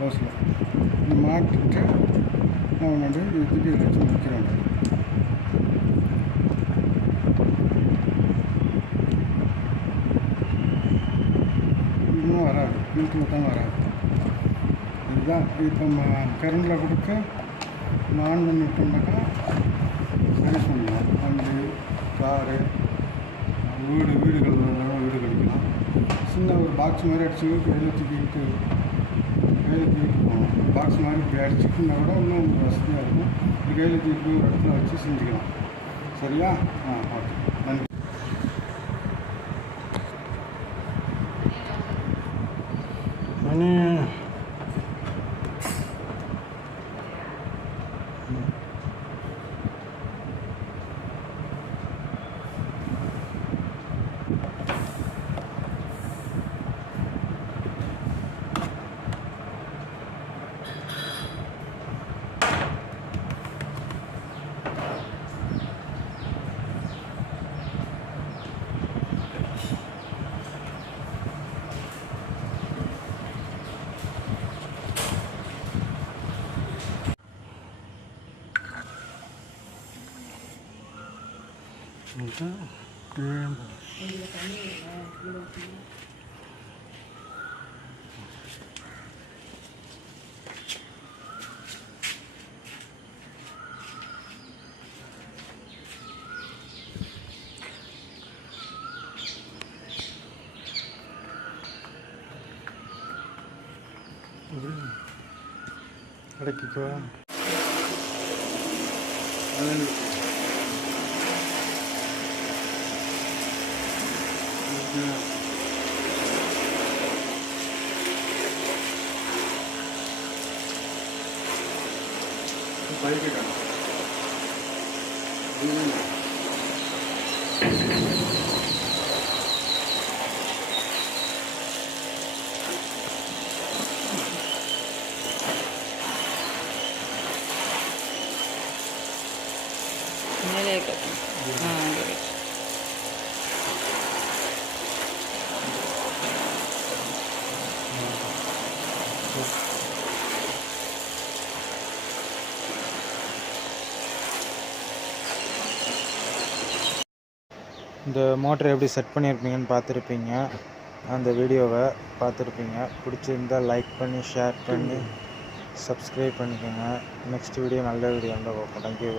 ஹோஸில் இது மாட்டிட்டு நான் வந்து இதுக்கு வச்சு முடிக்கிறேன். இன்னும் வராது, இழுத்து மொத்தம் வராது. இதுதான் இப்போ கரண்டில் கொடுத்து ஆன் பண்ணி விட்டோம்னாக்கா சரி பண்ணலாம். வண்டி, காரு, வீடு கழுவுறதுனால வீடு கழிக்கலாம். சின்ன ஒரு பாக்ஸ் மாதிரி அடிச்சு கையில் தூக்கிட்டு போகணும். பாக்ஸ் மாதிரி இப்படி அடிச்சுட்டுனா கூட இன்னும் வசதியாக இருக்கும். இப்படி கையில் தூக்கி ஒரு இடத்துல வச்சு செஞ்சுக்கலாம். சரியா? ஓகே, நன்றி. மணி அடக்கிக்கோ. பைக்கிட்டாங்க மேலே கட்டணும். இந்த மோட்டரை எப்படி செட் பண்ணியிருப்பீங்கன்னு பார்த்துருப்பீங்க. அந்த வீடியோவை பார்த்துருப்பீங்க. பிடிச்சிருந்தால் லைக் பண்ணி ஷேர் பண்ணி சப்ஸ்கிரைப் பண்ணிக்கோங்க. நெக்ஸ்ட் வீடியோ நல்ல வீடியோ இருந்தால் பார்ப்போம். தேங்க்யூ.